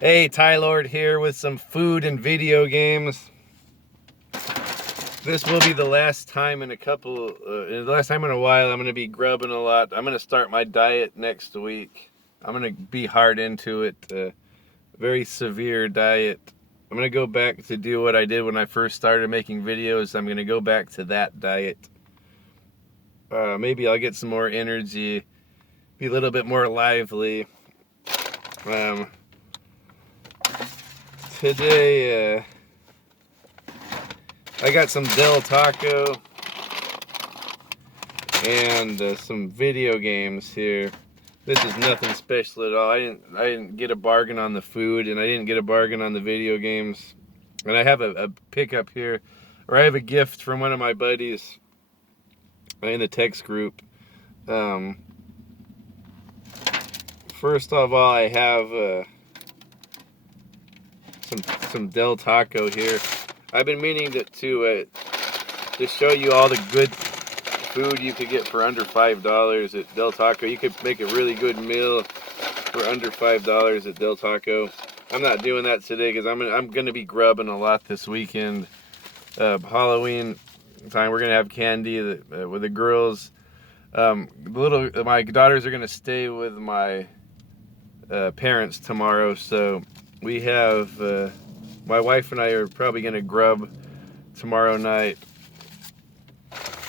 Hey, Tylord here with some food and video games. This will be the last time in a while I'm going to be grubbing a lot. I'm going to start my diet next week. I'm going to be hard into it. Very severe diet. I'm going to go back to do what I did when I first started making videos. I'm going to go back to that diet. Maybe I'll get some more energy, be a little bit more lively. Today, I got some Del Taco and some video games here. This is nothing special at all. I didn't get a bargain on the food, and I didn't get a bargain on the video games. And I have a pickup here, or I have a gift from one of my buddies in the text group. First of all, I have some Del Taco here. I've been meaning to show you all the good food you could get for under $5 at Del Taco. You could make a really good meal for under $5 at Del Taco. I'm not doing that today because I'm gonna be grubbing a lot this weekend. Halloween time, we're gonna have candy with the girls. My daughters are gonna stay with my parents tomorrow, so we have my wife and I are probably gonna grub tomorrow night,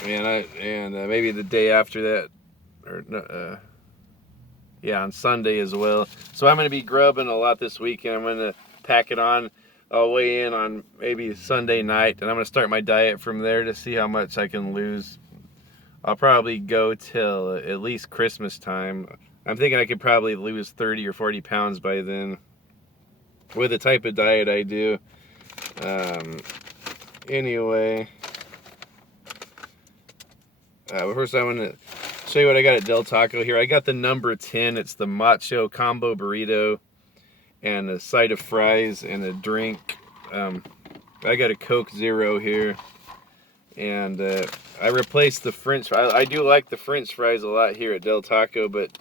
and maybe the day after that, or on Sunday as well. So I'm gonna be grubbing a lot this weekend. I'm gonna pack it on. I'll weigh in on maybe Sunday night, and I'm gonna start my diet from there to see how much I can lose. I'll probably go till at least Christmas time. I'm thinking I could probably lose 30 or 40 pounds by then with the type of diet I do. Anyway, first I want to show you what I got at Del Taco here. I got the number 10. It's the Macho combo burrito and a side of fries and a drink. I got a Coke Zero here, and I replaced the French fries. I do like the French fries a lot here at Del Taco, but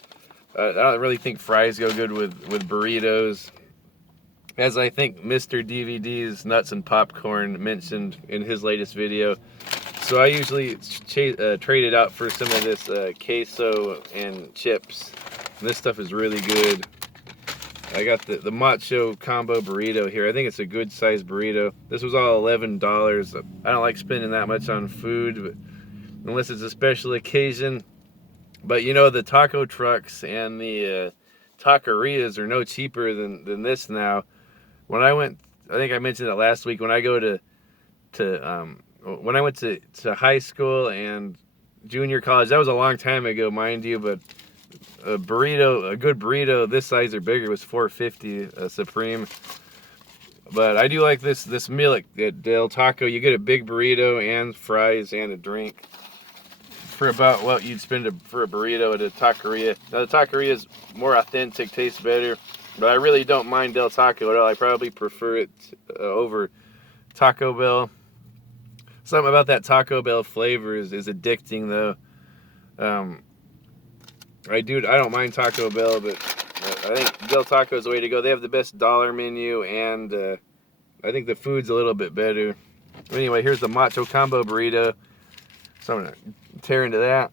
I don't really think fries go good with burritos, as I think Mr. DVD's Nuts and Popcorn mentioned in his latest video. So I usually trade it out for some of this queso and chips. And this stuff is really good. I got the Macho combo burrito here. I think it's a good sized burrito. This was all $11. I don't like spending that much on food, unless it's a special occasion. But you know, the taco trucks and the taquerias are no cheaper than this now. When I went, I think I mentioned it last week, when I went to high school and junior college, that was a long time ago, mind you, but a good burrito this size or bigger was $4.50 Supreme. But I do like this meal at Del Taco. You get a big burrito and fries and a drink for about what you'd spend for a burrito at a taqueria. Now, the taqueria is more authentic, tastes better, but I really don't mind Del Taco at all. I probably prefer it over Taco Bell. Something about that Taco Bell flavor is addicting, though. I don't mind Taco Bell, but I think Del Taco is the way to go. They have the best dollar menu, and I think the food's a little bit better. Anyway, here's the Macho combo burrito. So I'm gonna tear into that.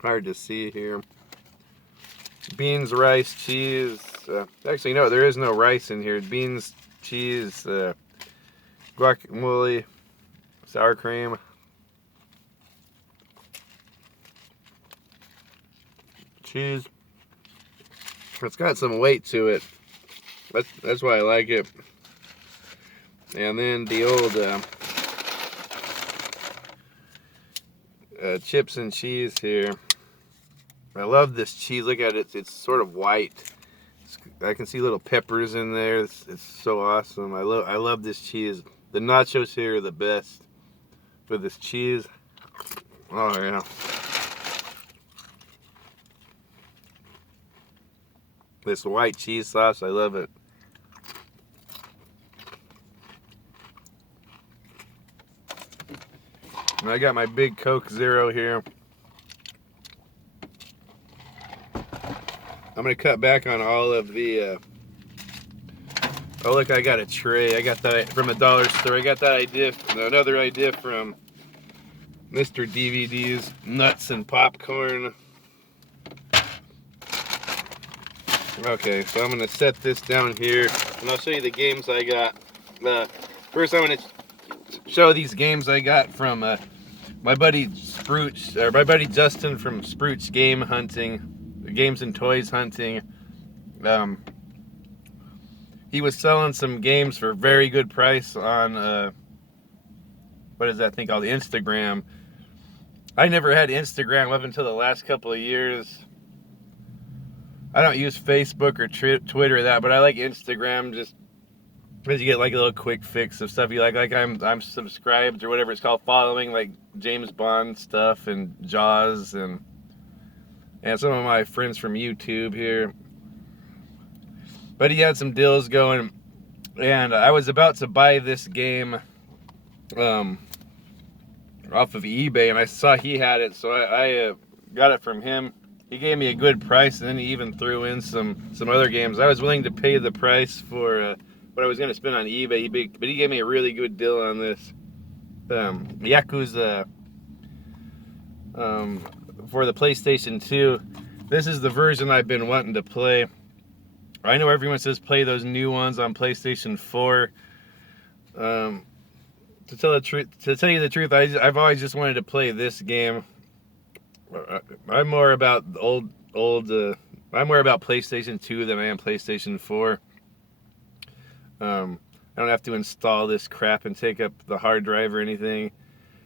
Hard to see here. Beans, rice, cheese. Actually, no, there is no rice in here. Beans, cheese, guacamole, sour cream, cheese. It's got some weight to it. That's why I like it. And then the old chips and cheese here. I love this cheese. Look at it. It's sort of white. I can see little peppers in there. It's so awesome. I love this cheese. The nachos here are the best with this cheese. Oh yeah. This white cheese sauce, I love it. And I got my big Coke Zero here. I'm gonna cut back on all of the. Oh look, I got a tray. I got that from a dollar store. I got that idea, another idea from Mr. DVD's Nuts and Popcorn. Okay, so I'm gonna set this down here, and I'll show you the games I got. First, I'm gonna show these games I got from my buddy Sprooch, or my buddy Justin from Sprooch Game Hunting, Games and Toys Hunting. He was selling some games for a very good price on what is that thing called, Instagram. I never had Instagram up until the last couple of years. I don't use Facebook or Twitter or that, but I like Instagram just because you get like a little quick fix of stuff you like. Like I'm subscribed or whatever it's called, following like James Bond stuff and Jaws and some of my friends from YouTube here. But he had some deals going, and I was about to buy this game off of eBay, and I saw he had it, so I got it from him. He gave me a good price, and then he even threw in some other games. I was willing to pay the price for what I was going to spend on eBay, but he gave me a really good deal on this Yakuza for the PlayStation 2. This is the version I've been wanting to play. I know everyone says play those new ones on PlayStation 4. To tell you the truth, I've always just wanted to play this game. I'm more about I'm more about PlayStation 2 than I am PlayStation 4. I don't have to install this crap and take up the hard drive or anything.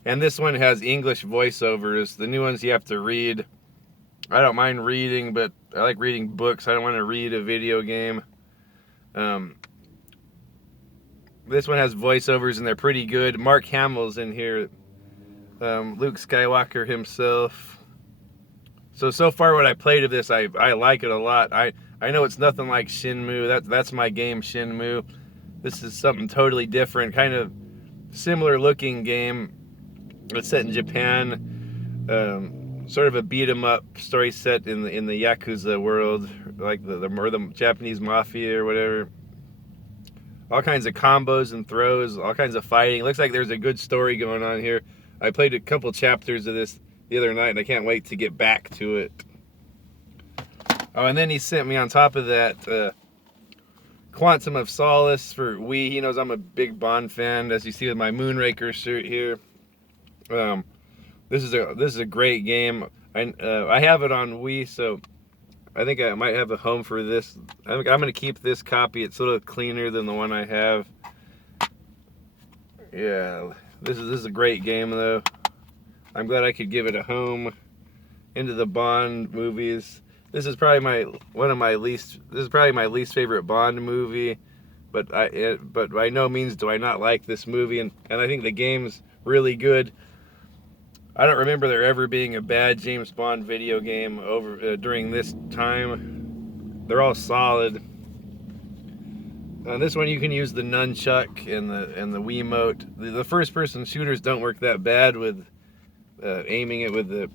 And this one has English voiceovers. The new ones you have to read. I don't mind reading, but I like reading books. I don't want to read a video game. This one has voiceovers, and they're pretty good. Mark Hamill's in here. Luke Skywalker himself. So far what I played of this, I like it a lot. I know it's nothing like Shenmue. That's my game, Shenmue. This is something totally different, kind of similar looking game. It's set in Japan. Sort of a beat 'em up story set in the Yakuza world, like the Japanese mafia or whatever. All kinds of combos and throws, all kinds of fighting. It looks like there's a good story going on here. I played a couple chapters of this the other night, and I can't wait to get back to it. Oh, and then he sent me on top of that Quantum of Solace for Wii. He knows I'm a big Bond fan, as you see with my Moonraker shirt here. This is a great game. I have it on Wii, so I think I might have a home for this. I'm going to keep this copy. It's a little cleaner than the one I have. Yeah, this is a great game though. I'm glad I could give it a home. Into the Bond movies. This is probably my least favorite Bond movie, but by no means do I not like this movie, and I think the game's really good. I don't remember there ever being a bad James Bond video game during this time. They're all solid. On this one, you can use the nunchuck and the Wiimote. The first-person shooters don't work that bad with aiming it with the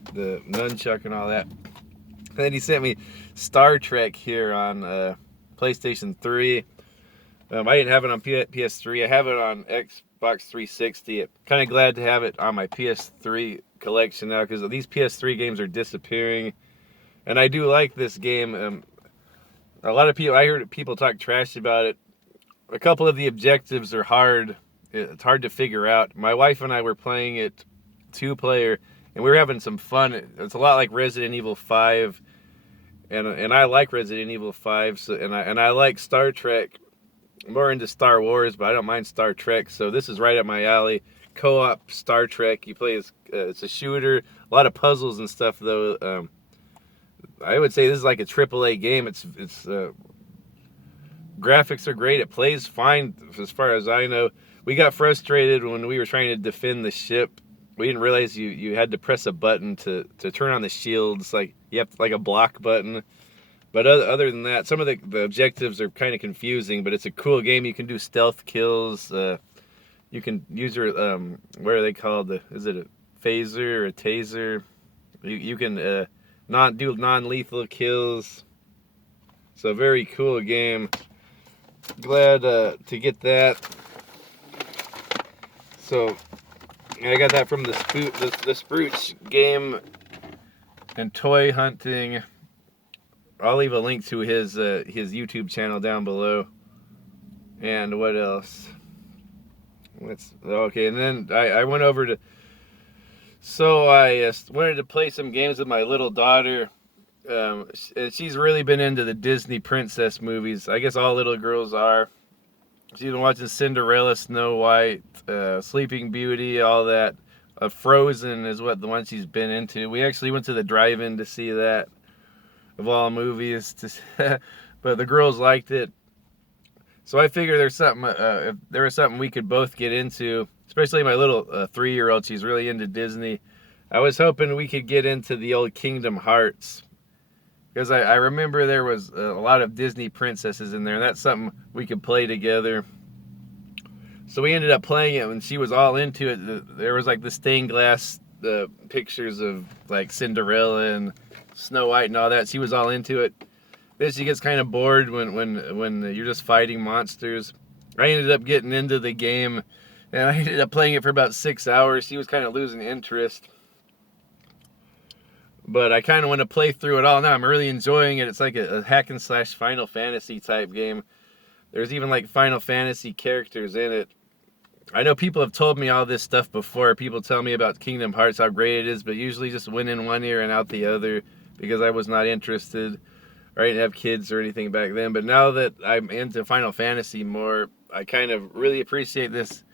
nunchuck and all that. And then he sent me Star Trek here on PlayStation 3. I didn't have it on PS3. I have it on Xbox 360. I'm kind of glad to have it on my PS3 collection now, because these PS3 games are disappearing, and I do like this game. A lot of people, I heard people talk trash about it. A couple of the objectives are hard. It's hard to figure out. My wife and I were playing it 2-player, and we were having some fun. It's a lot like Resident Evil 5, and I like Resident Evil 5. So and I like Star Trek. I'm more into Star Wars, but I don't mind Star Trek. So this is right up my alley. Co-op Star Trek. You play as it's a shooter. A lot of puzzles and stuff though. I would say this is like a AAA game. It's graphics are great. It plays fine as far as I know. We got frustrated when we were trying to defend the ship. We didn't realize you had to press a button to turn on the shields. Like you have like a block button. But other than that, some of the objectives are kind of confusing. But it's a cool game. You can do stealth kills. You can use your what are they called? Is it a phaser or a taser? You can do non-lethal kills. So very cool game. Glad to get that. So I got that from the Sprooch game and toy hunting. I'll leave a link to his YouTube channel down below. And what else? Okay, and then I went over to. So I wanted to play some games with my little daughter. She's really been into the Disney princess movies. I guess all little girls are. She's been watching Cinderella, Snow White, Sleeping Beauty, all that. Frozen is what the one she's been into. We actually went to the drive-in to see that, of all movies. But the girls liked it. So I figured there's something. If there was something we could both get into, especially my little 3-year-old. She's really into Disney. I was hoping we could get into the old Kingdom Hearts. Because I remember there was a lot of Disney princesses in there, and that's something we could play together. So we ended up playing it, and she was all into it. There was like the stained glass pictures of like Cinderella and Snow White and all that. She was all into it. Then she gets kind of bored when you're just fighting monsters. I ended up getting into the game, and I ended up playing it for about 6 hours. She was kind of losing interest. But I kind of want to play through it all now. I'm really enjoying it. It's like a hack and slash Final Fantasy type game. There's even like Final Fantasy characters in it. I know people have told me all this stuff before. People tell me about Kingdom Hearts, how great it is, but usually just went in one ear and out the other because I was not interested. Or I didn't have kids or anything back then. But now that I'm into Final Fantasy more, I kind of really appreciate this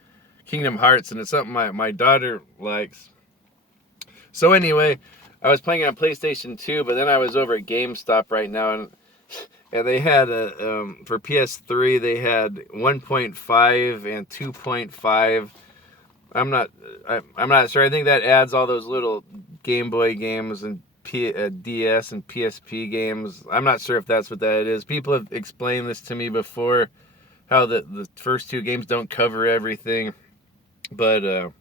Kingdom Hearts, and it's something my daughter likes. So anyway, I was playing it on PlayStation 2, but then I was over at GameStop right now, and they had for PS3 they had 1.5 and 2.5. I'm not sure. I think that adds all those little Game Boy games and DS and PSP games. I'm not sure if that's what that is. People have explained this to me before, how the first two games don't cover everything, but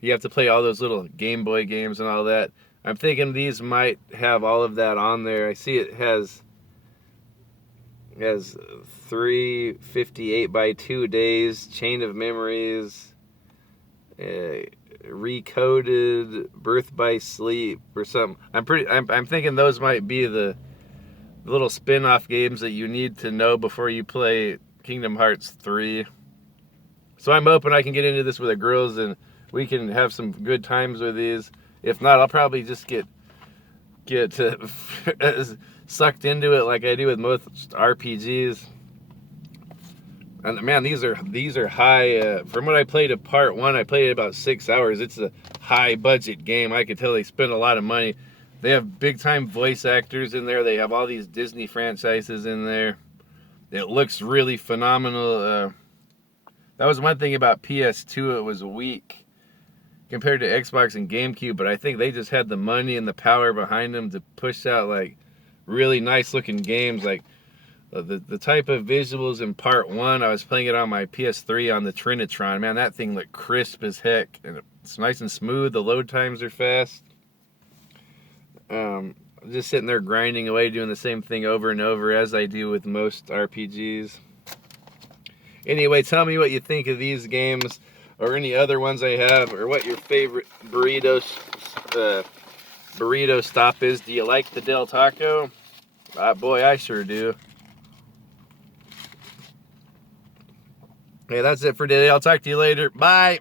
you have to play all those little Game Boy games and all that. I'm thinking these might have all of that on there. I see it has 358 by 2 days, Chain of Memories, Recoded, Birth by Sleep, or something. I'm thinking those might be the little spin-off games that you need to know before you play Kingdom Hearts 3. So I'm hoping I can get into this with the girls and we can have some good times with these. If not, I'll probably just get sucked into it like I do with most RPGs. And man, these are high. From what I played of part 1, I played it about 6 hours. It's a high budget game. I could tell they spent a lot of money. They have big time voice actors in there. They have all these Disney franchises in there. It looks really phenomenal. That was one thing about PS2. It was weak compared to Xbox and GameCube, but I think they just had the money and the power behind them to push out like really nice looking games. Like the type of visuals in part 1, I was playing it on my PS3 on the Trinitron. Man, that thing looked crisp as heck, and it's nice and smooth. The load times are fast. Just sitting there grinding away, doing the same thing over and over as I do with most RPGs. Anyway, tell me what you think of these games or any other ones I have, or what your favorite burrito stop is. Do you like the Del Taco? Boy, I sure do. Hey, that's it for today. I'll talk to you later. Bye.